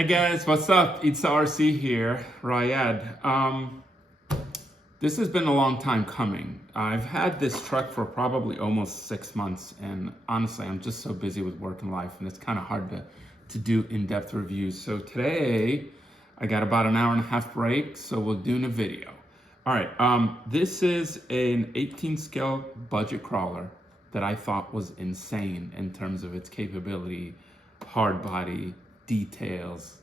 Hey guys, what's up? It's RC here, Rayad. This has been a long time coming. I've had this truck for probably almost 6 months, and honestly, I'm just so busy with work and life, and it's kind of hard to do in-depth reviews. So today, I got about an hour and a half break, so we're doing a video. All right, this is an 18 scale budget crawler that I thought was insane in terms of its capability, hard body, details,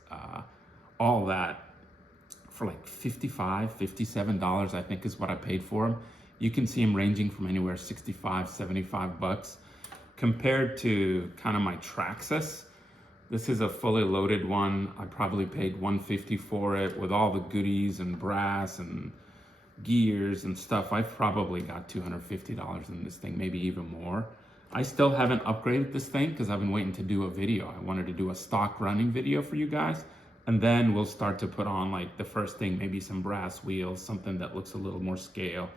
all that, for like $55, $57, I think is what I paid for them. You can see them ranging from anywhere 65, 75 bucks. Compared to kind of my Traxxas, this is a fully loaded one. I probably paid $150 for it with all the goodies and brass and gears and stuff. I've probably got $250 in this thing, maybe even more. I still haven't upgraded this thing because I've been waiting to do a video. I wanted to do a stock running video for you guys, and then we'll start to put on like the first thing, maybe some brass wheels, something that looks a little more scale.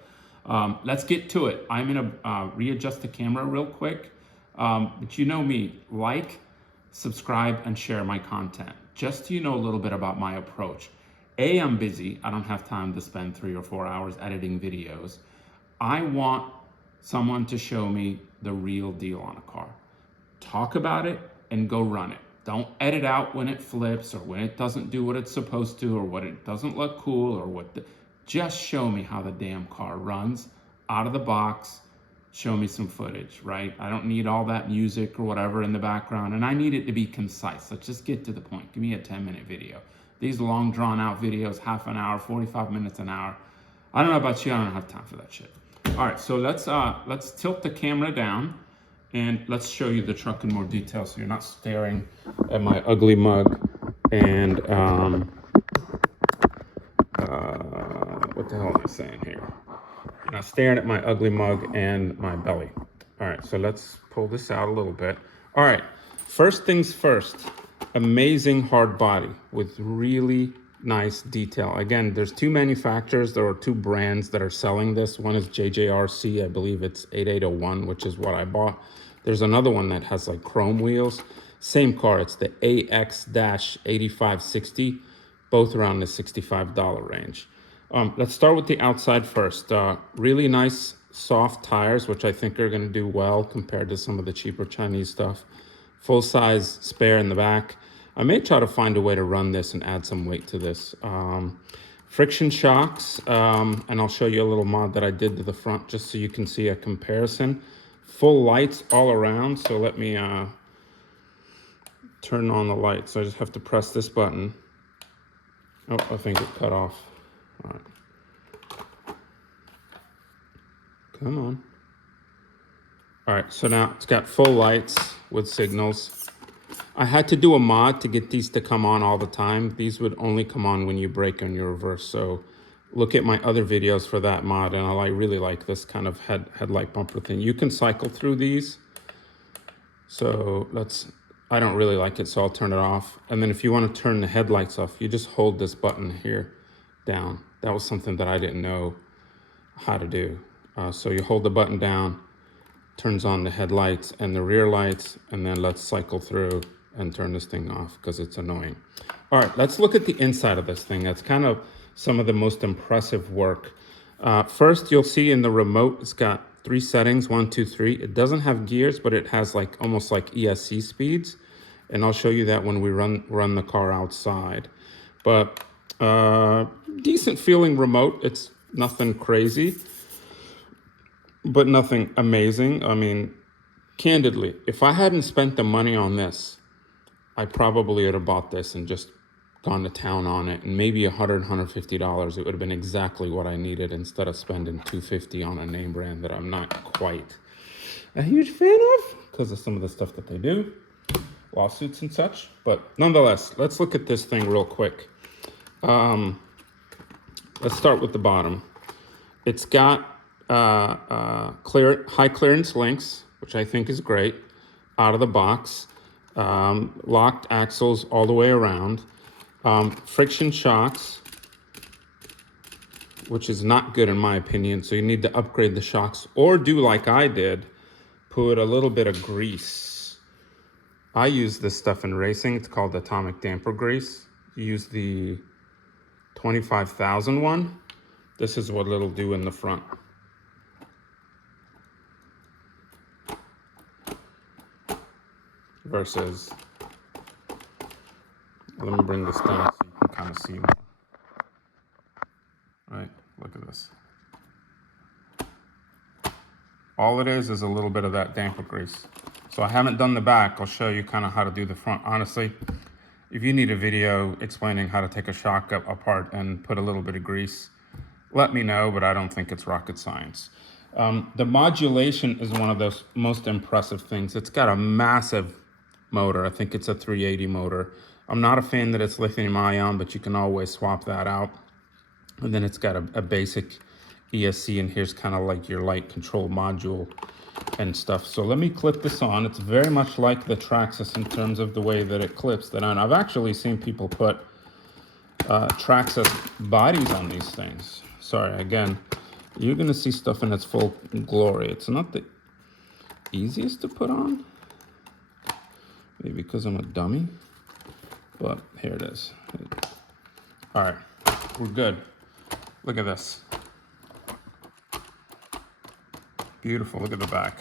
Let's get to it. I'm gonna readjust the camera real quick, but you know me, like, subscribe, and share my content, just so you know a little bit about my approach. I'm busy. I don't have time to spend 3 or 4 hours editing videos. I want someone to show me the real deal on a car. Talk about it and go run it. Don't edit out when it flips or when it doesn't do what it's supposed to or what it doesn't look cool or just show me how the damn car runs out of the box. Show me some footage, right? I don't need all that music or whatever in the background, and I need it to be concise. Let's just get to the point. Give me a 10-minute video. These long drawn out videos, half an hour, 45 minutes an hour. I don't know about you, I don't have time for that shit. All right, so let's tilt the camera down and let's show you the truck in more detail so you're not staring at my ugly mug and what the hell am I saying here? You're not staring at my ugly mug and my belly. All right, so let's pull this out a little bit. All right, first things first, amazing hard body with really nice detail. Again, there's 2 manufacturers, there are 2 brands that are selling this. One is JJRC, I believe it's 8801, which is what I bought. There's another one that has like chrome wheels. Same car, it's the AX-8560, both around the $65 range. Let's start with the outside first. Really nice soft tires, which I think are gonna do well compared to some of the cheaper Chinese stuff. Full size spare in the back. I may try to find a way to run this and add some weight to this. Friction shocks, and I'll show you a little mod that I did to the front just so you can see a comparison. Full lights all around, so let me turn on the lights. I just have to press this button. Oh, I think it cut off. All right. Come on. All right, so now it's got full lights with signals. I had to do a mod to get these to come on all the time. These would only come on when you brake on your reverse. So look at my other videos for that mod, and I really like this kind of headlight bumper thing. You can cycle through these. So I don't really like it, so I'll turn it off. And then if you want to turn the headlights off, you just hold this button here down. That was something that I didn't know how to do. So you hold the button down, turns on the headlights and the rear lights, and then let's cycle through and turn this thing off because it's annoying. All right, let's look at the inside of this thing. That's kind of some of the most impressive work. First, you'll see in the remote, it's got 3 settings, 1, 2, 3. It doesn't have gears, but it has like almost like ESC speeds. And I'll show you that when we run the car outside. But decent feeling remote. It's nothing crazy, but nothing amazing. I mean, candidly, if I hadn't spent the money on this, I probably would have bought this and just gone to town on it, and maybe $100, $150. It would have been exactly what I needed instead of spending $250 on a name brand that I'm not quite a huge fan of because of some of the stuff that they do, lawsuits and such. But nonetheless, let's look at this thing real quick. Let's start with the bottom. It's got high clearance links, which I think is great, out of the box. Locked axles all the way around. Friction shocks, which is not good in my opinion, so you need to upgrade the shocks or do like I did, put a little bit of grease I use this stuff in racing. It's called atomic damper grease. You use the 25,001. This is what it'll do in the front. Versus, let me bring this down so you can kind of see more. Right, look at this. All it is a little bit of that damper grease. So I haven't done the back. I'll show you kind of how to do the front. Honestly, if you need a video explaining how to take a shock apart and put a little bit of grease, let me know, but I don't think it's rocket science. The modulation is one of those most impressive things. It's got a massive motor. I think it's a 380 motor. I'm not a fan that it's lithium ion, but you can always swap that out. And then it's got a basic ESC, and here's kind of like your light control module and stuff. So let me clip this on. It's very much like the Traxxas in terms of the way that it clips that on. I've actually seen people put Traxxas bodies on these things. Sorry, again, you're gonna see stuff in its full glory. It's not the easiest to put on, maybe because I'm a dummy, but here it is. All right, we're good. Look at this. Beautiful, look at the back.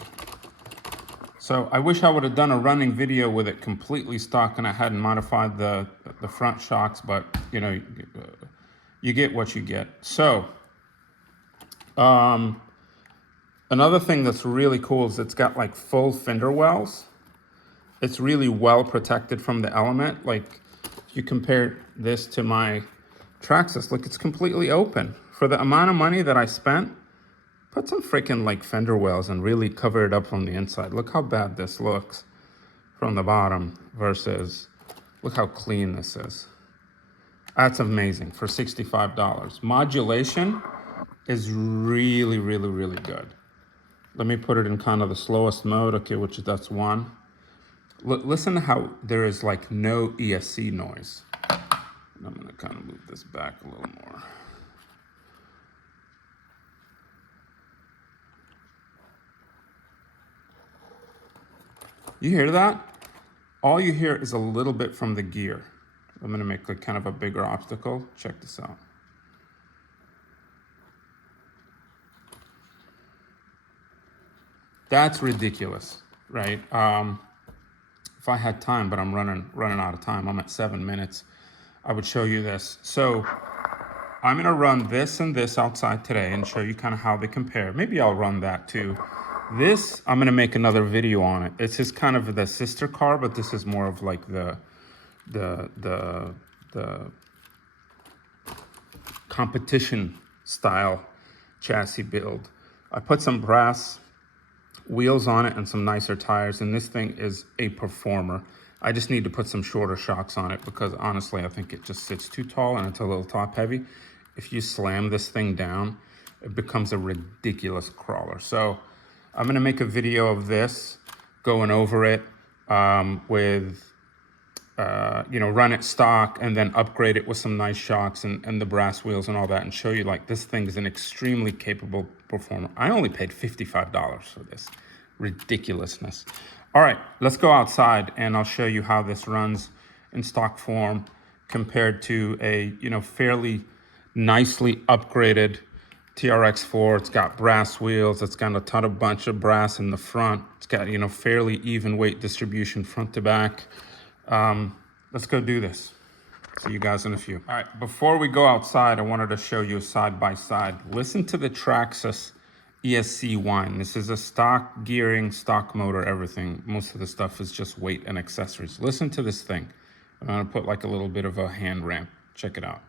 So I wish I would have done a running video with it completely stock and I hadn't modified the front shocks, but you know, you get what you get. So, another thing that's really cool is it's got like full fender wells. It's really well protected from the element. Like you compare this to my Traxxas, look, it's completely open. For the amount of money that I spent, put some freaking like fender wells and really cover it up from the inside. Look how bad this looks from the bottom versus look how clean this is. That's amazing for $65. Modulation is really, really, really good. Let me put it in kind of the slowest mode. Okay, which is that's 1. Listen to how there is like no ESC noise. And I'm gonna kind of move this back a little more. You hear that? All you hear is a little bit from the gear. I'm gonna make like kind of a bigger obstacle. Check this out. That's ridiculous, right? If I had time, but I'm running out of time. I'm at 7 minutes. I would show you this. So I'm gonna run this and this outside today and show you kind of how they compare. Maybe I'll run that too. This, I'm gonna make another video on it. It's just kind of the sister car, but this is more of like the competition style chassis build. I put some brass wheels on it and some nicer tires, and this thing is a performer. I just need to put some shorter shocks on it because honestly, I think it just sits too tall and it's a little top heavy. If you slam this thing down, it becomes a ridiculous crawler. So I'm gonna make a video of this, going over it with, run it stock and then upgrade it with some nice shocks and the brass wheels and all that and show you like this thing is an extremely capable performer. I only paid $55 for this. Ridiculousness. All right, let's go outside and I'll show you how this runs in stock form compared to a, fairly nicely upgraded TRX4. It's got brass wheels. It's got a bunch of brass in the front. It's got, fairly even weight distribution front to back. Let's go do this. See you guys in a few. All right, before we go outside, I wanted to show you a side-by-side. Listen to the Traxxas ESC whine. This is a stock gearing, stock motor, everything. Most of the stuff is just weight and accessories. Listen to this thing. I'm gonna put like a little bit of a hand ramp. Check it out.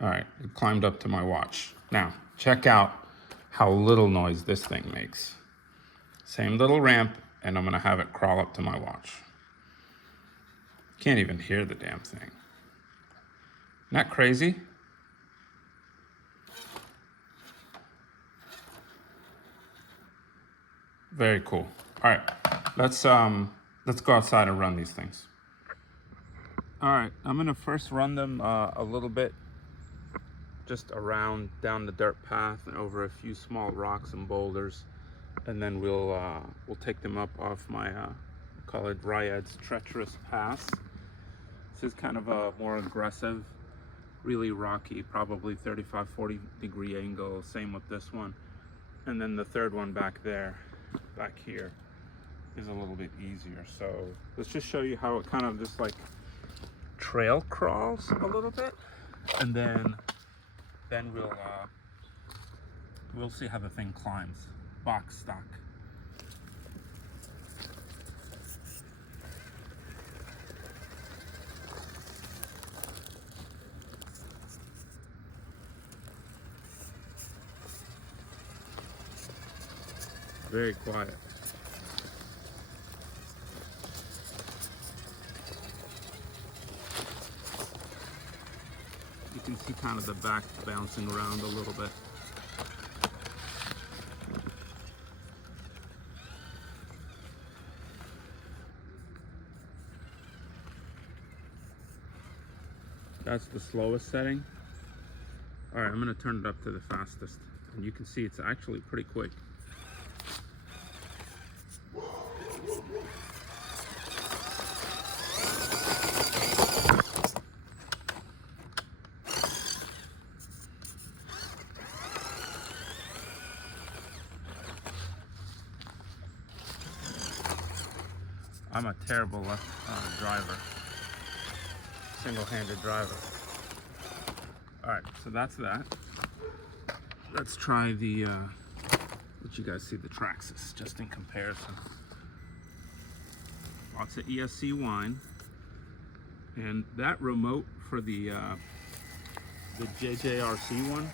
All right, it climbed up to my watch. Now, check out how little noise this thing makes. Same little ramp, and I'm gonna have it crawl up to my watch. Can't even hear the damn thing. Isn't that crazy? Very cool. All right, let's go outside and run these things. All right, I'm gonna first run them a little bit just around down the dirt path and over a few small rocks and boulders. and then we'll take them up off my call it Ryad's treacherous pass. This is kind of a more aggressive, really rocky, probably 35-40 degree angle. Same with this one, and then the third one back here is a little bit easier. So let's just show you how it kind of just like trail crawls a little bit, and then we'll see how the thing climbs box stock. Very quiet. You can see kind of the back bouncing around a little bit. That's the slowest setting. All right, I'm gonna turn it up to the fastest, and you can see it's actually pretty quick. I'm a terrible driver, single-handed driver. All right, so that's that. Let's try the, let you guys see the Traxxas, just in comparison. Lots of ESC wine, and that remote for the JJRC one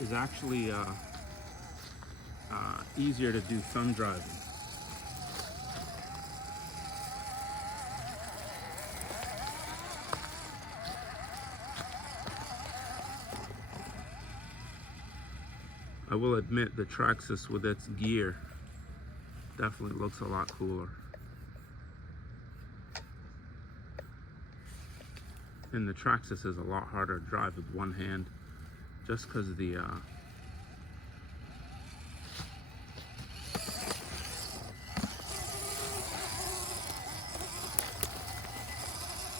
is actually easier to do thumb driving. I will admit the Traxxas with its gear definitely looks a lot cooler. And the Traxxas is a lot harder to drive with one hand, just because of the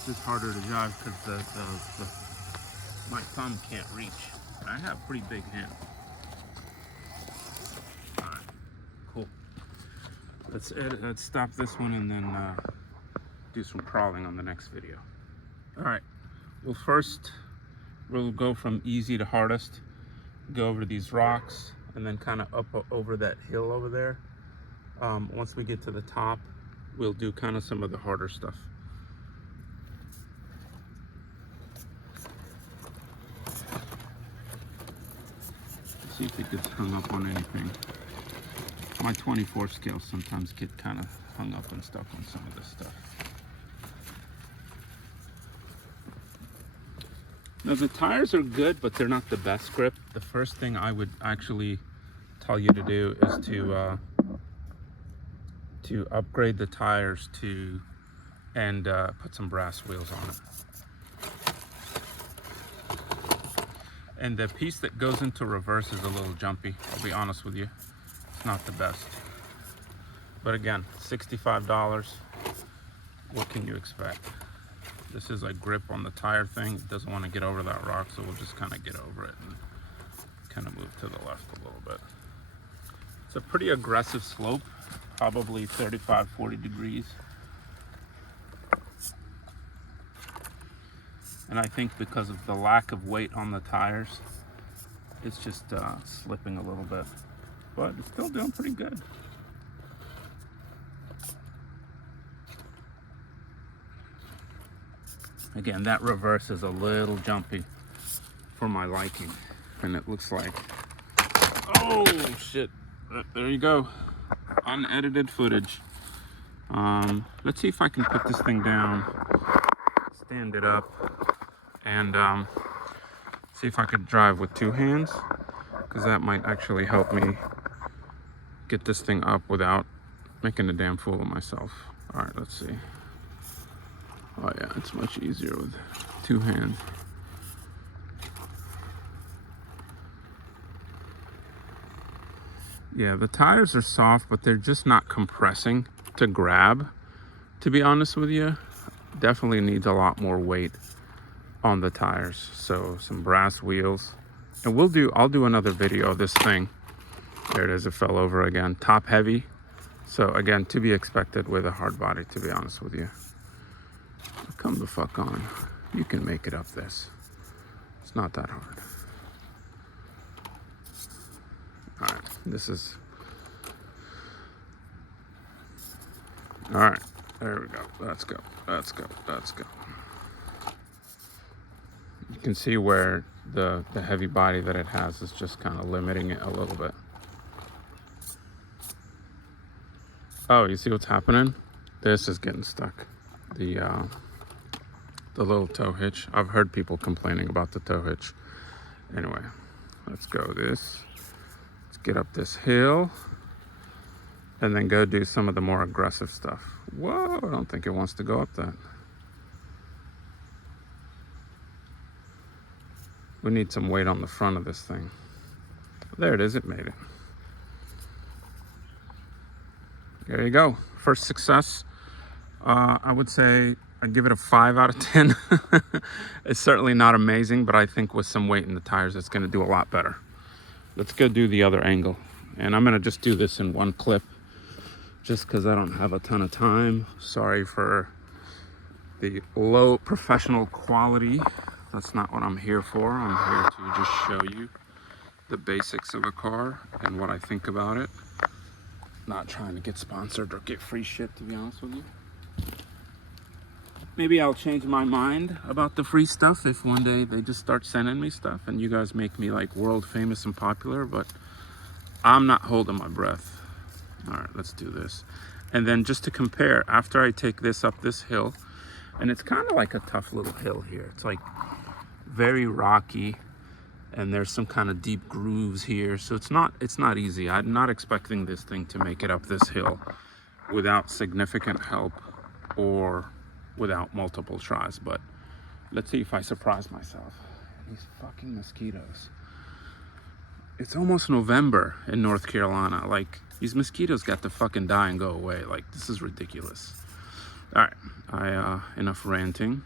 it's harder to drive because my thumb can't reach. I have pretty big hands. Cool. Let's stop this one and then do some crawling on the next video. All right. Well, first we'll go from easy to hardest. Go over these rocks and then kind of up over that hill over there. Once we get to the top, we'll do kind of some of the harder stuff. See if it gets hung up on anything. My 24 scales sometimes get kind of hung up and stuck on some of this stuff. Now the tires are good, but they're not the best grip. The first thing I would actually tell you to do is to upgrade the tires and put some brass wheels on it. And the piece that goes into reverse is a little jumpy, I'll be honest with you. It's not the best. But again, $65, what can you expect? This is a grip on the tire thing. It doesn't want to get over that rock, so we'll just kind of get over it and kind of move to the left a little bit. It's a pretty aggressive slope, probably 35-40 degrees. And I think because of the lack of weight on the tires, it's just slipping a little bit. But it's still doing pretty good. Again, that reverse is a little jumpy for my liking. And it looks like, oh shit, there you go. Unedited footage. Let's see if I can put this thing down, stand it up, and see if I could drive with two hands, because that might actually help me get this thing up without making a damn fool of myself. All right, let's see. Oh yeah, it's much easier with two hands. Yeah, the tires are soft, but they're just not compressing to grab, to be honest with you. Definitely needs a lot more weight on the tires. So some brass wheels. And I'll do another video of this thing. There it is, it fell over again. Top heavy. So again, to be expected with a hard body, to be honest with you. Come the fuck on. You can make it up this. It's not that hard. All right, this is... All right, there we go. Let's go, let's go, let's go. You can see where the heavy body that it has is just kind of limiting it a little bit. Oh, you see what's happening? This is getting stuck. The little tow hitch. I've heard people complaining about the tow hitch. Anyway, let's go this. Let's get up this hill and then go do some of the more aggressive stuff. Whoa, I don't think it wants to go up that. We need some weight on the front of this thing. There it is, it made it. There you go, first success. I would say I'd give it a 5 out of 10. It's certainly not amazing, but I think with some weight in the tires, it's gonna do a lot better. Let's go do the other angle. And I'm gonna just do this in one clip, just because I don't have a ton of time. Sorry for the low professional quality. That's not what I'm here for. I'm here to just show you the basics of a car and what I think about it. Not trying to get sponsored or get free shit, to be honest with you. Maybe I'll change my mind about the free stuff if one day they just start sending me stuff and you guys make me like world famous and popular, but I'm not holding my breath. All right, let's do this. And then just to compare, after I take this up this hill, and it's kind of like a tough little hill here. It's like very rocky, and there's some kind of deep grooves here. So it's not easy. I'm not expecting this thing to make it up this hill without significant help or without multiple tries, but let's see if I surprise myself. These fucking mosquitoes. It's almost November in North Carolina. Like, these mosquitoes got to fucking die and go away. Like, this is ridiculous. All right, enough ranting.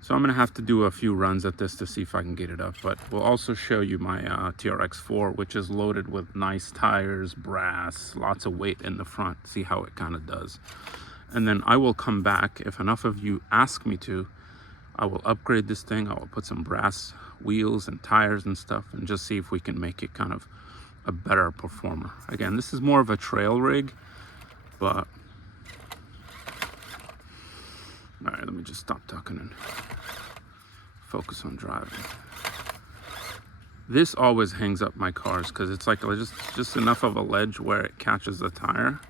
So I'm gonna have to do a few runs at this to see if I can get it up, but we'll also show you my TRX4, which is loaded with nice tires, brass, lots of weight in the front. See how it kind of does. And then I will come back, if enough of you ask me to, I will upgrade this thing. I will put some brass wheels and tires and stuff and just see if we can make it kind of a better performer. Again, this is more of a trail rig, but all right, let me just stop talking and focus on driving. This always hangs up my cars because it's like just enough of a ledge where it catches the tire.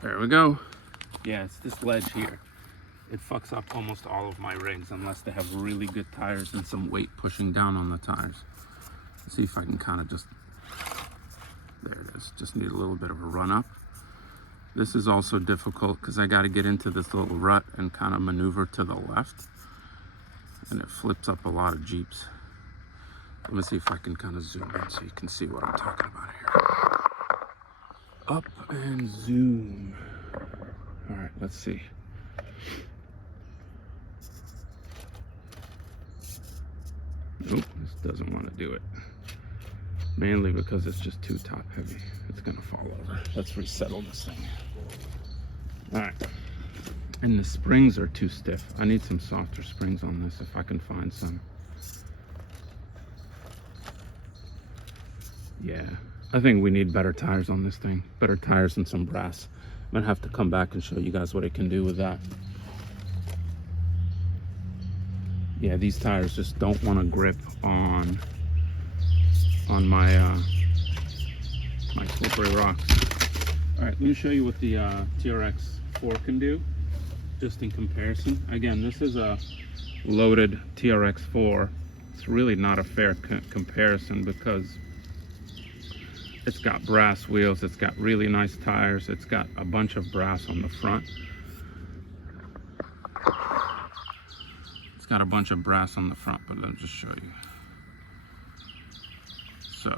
There we go. Yeah, it's this ledge here. It fucks up almost all of my rigs unless they have really good tires and some weight pushing down on the tires. Let's see if I can kind of just, there it is. Just need a little bit of a run up. This is also difficult because I got to get into this little rut and kind of maneuver to the left. And it flips up a lot of Jeeps. Let me see if I can kind of zoom in so you can see what I'm talking about here. Up and zoom. All right, let's see. Nope, this doesn't want to do it. Mainly because it's just too top heavy. It's gonna fall over. Let's resettle this thing. All right. And the springs are too stiff. I need some softer springs on this if I can find some. Yeah, I think we need better tires on this thing. Better tires and some brass. I'm gonna have to come back and show you guys what it can do with that. Yeah, these tires just don't want to grip on my my slippery rocks. All right, let me show you what the TRX4 can do, just in comparison. Again, this is a loaded TRX4. It's really not a fair comparison because it's got brass wheels, it's got really nice tires, it's got a bunch of brass on the front. It's got a bunch of brass on the front, but let me just show you. So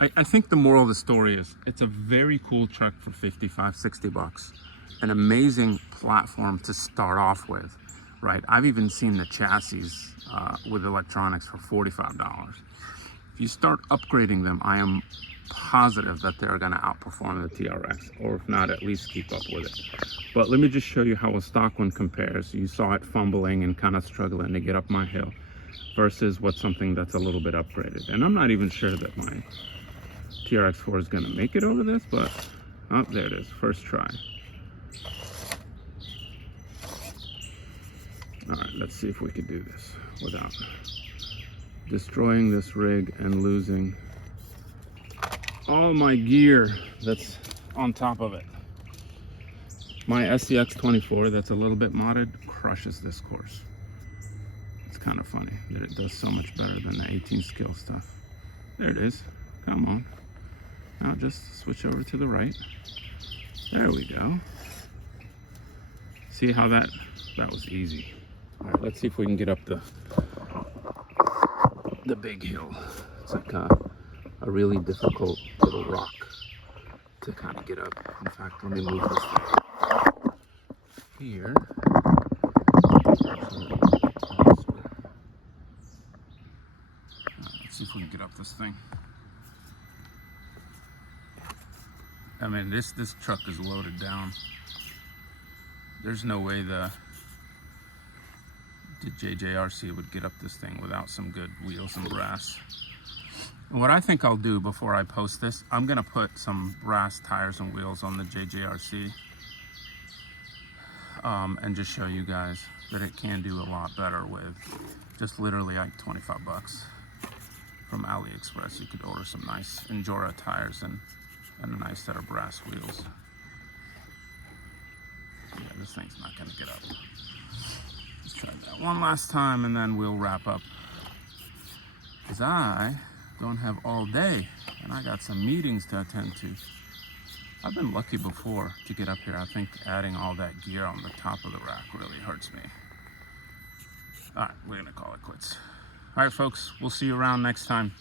I think the moral of the story is it's a very cool truck for 55, 60 bucks. An amazing platform to start off with, right? I've even seen the chassis with electronics for $45. If you start upgrading them, I am positive that they're gonna outperform the TRX, or if not, at least keep up with it. But let me just show you how a stock one compares. You saw it fumbling and kind of struggling to get up my hill versus what's something that's a little bit upgraded. And I'm not even sure that my TRX4 is gonna make it over this, but oh, there it is, first try. All right, let's see if we can do this without destroying this rig and losing all my gear that's on top of it. My SCX24 that's a little bit modded crushes this course. It's kind of funny that it does so much better than the 18 skill stuff. There it is. Come on. Now just switch over to the right. There we go. See how that was easy. All right, let's see if we can get up the big hill. It's like a really difficult little rock to kind of get up. In fact, let me move this here. Let's see if we can get up this thing. I mean, this truck is loaded down. There's no way the JJRC would get up this thing without some good wheels and brass. And what I think I'll do before I post this, I'm gonna put some brass tires and wheels on the JJRC and just show you guys that it can do a lot better with just literally like 25 bucks from AliExpress. You could order some nice Endura tires and a nice set of brass wheels. Yeah, this thing's not gonna get up. Let's try that one last time and then we'll wrap up. Because I don't have all day and I got some meetings to attend to. I've been lucky before to get up here. I think adding all that gear on the top of the rack really hurts me. All right, we're gonna call it quits. All right, folks, we'll see you around next time.